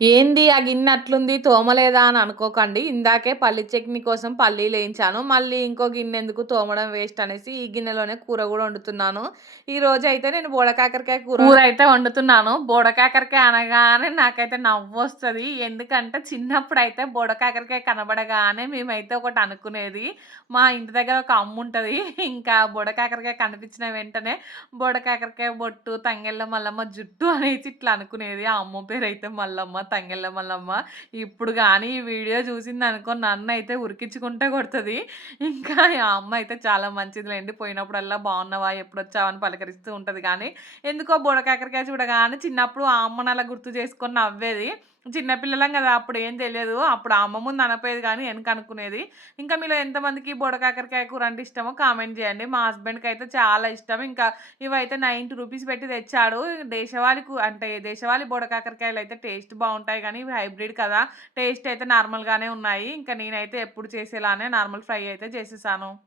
ఏంది ఆ గిన్నె అట్లుంది తోమలేదా అని అనుకోకండి. ఇందాకే పల్లి చట్నీ కోసం పల్లీలు వేయించాను మళ్ళీ ఇంకో గిన్నె ఎందుకు తోమడం వేస్ట్ అనేసి ఈ గిన్నెలోనే కూర కూడా వండుతున్నాను. ఈ రోజు అయితే నేను బోడకాకరకాయ కూర కూర అయితే వండుతున్నాను. బోడకాకరకాయ అనగానే నాకైతే నవ్వు వస్తుంది ఎందుకంటే చిన్నప్పుడు అయితే బోడకాకరకాయ కనబడగానే మేమైతే ఒకటి అనుకునేది. మా ఇంటి దగ్గర ఒక అమ్మ ఉంటుంది. ఇంకా బోడకాకరకాయ కనిపించిన వెంటనే బోడకాకరకాయ బొట్టు తంగెళ్ళ మల్లమ్మ జుట్టు అనేసి ఇట్లా అనుకునేది. ఆ అమ్మ పేరు అయితే మల్లమ్మ. తంగెళ్ళ మల్లమ్మ ఇప్పుడు కానీ ఈ వీడియో చూసింది అనుకో నన్ను అయితే ఉరికించుకుంటే కొడుతుంది. ఇంకా ఆ అమ్మ అయితే చాలా మంచిదిలేండి. పోయినప్పుడల్లా బాగున్నావా ఎప్పుడు వచ్చావని పలకరిస్తూ ఉంటుంది. కానీ ఎందుకో బుడకాకరకాయ చూడగానే చిన్నప్పుడు ఆ అమ్మ అలా గుర్తు చేసుకొని నవ్వేది. చిన్నపిల్లలం కదా అప్పుడు ఏం తెలియదు. అప్పుడు అమ్మ ముందు అనపోయేది కానీ వెనక అనుకునేది. ఇంకా మీలో ఎంతమందికి బుడకాకరకాయ కూర అంటే ఇష్టమో కామెంట్ చేయండి. మా హస్బెండ్కి అయితే చాలా ఇష్టం. ఇంకా ఇవైతే నైంటీ రూపీస్ పెట్టి తెచ్చాడు. దేశవాళి అంటే దేశవాళి బుడకాకరకాయలు అయితే టేస్ట్ బాగుంటాయి కానీ ఇవి హైబ్రిడ్ కదా. టేస్ట్ అయితే నార్మల్గానే ఉన్నాయి. ఇంకా నేనైతే ఎప్పుడు చేసేలానే నార్మల్ ఫ్రై అయితే చేసేసాను.